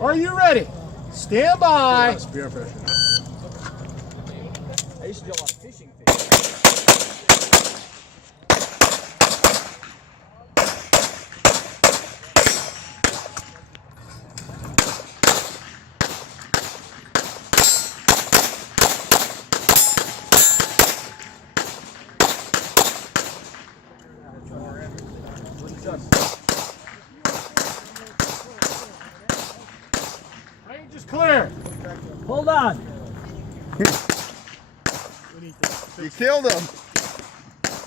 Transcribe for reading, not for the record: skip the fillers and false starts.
Are you ready? Stand by. Spearfishing. I used to do a lot of fishing. Range is clear. Hold on. You killed him.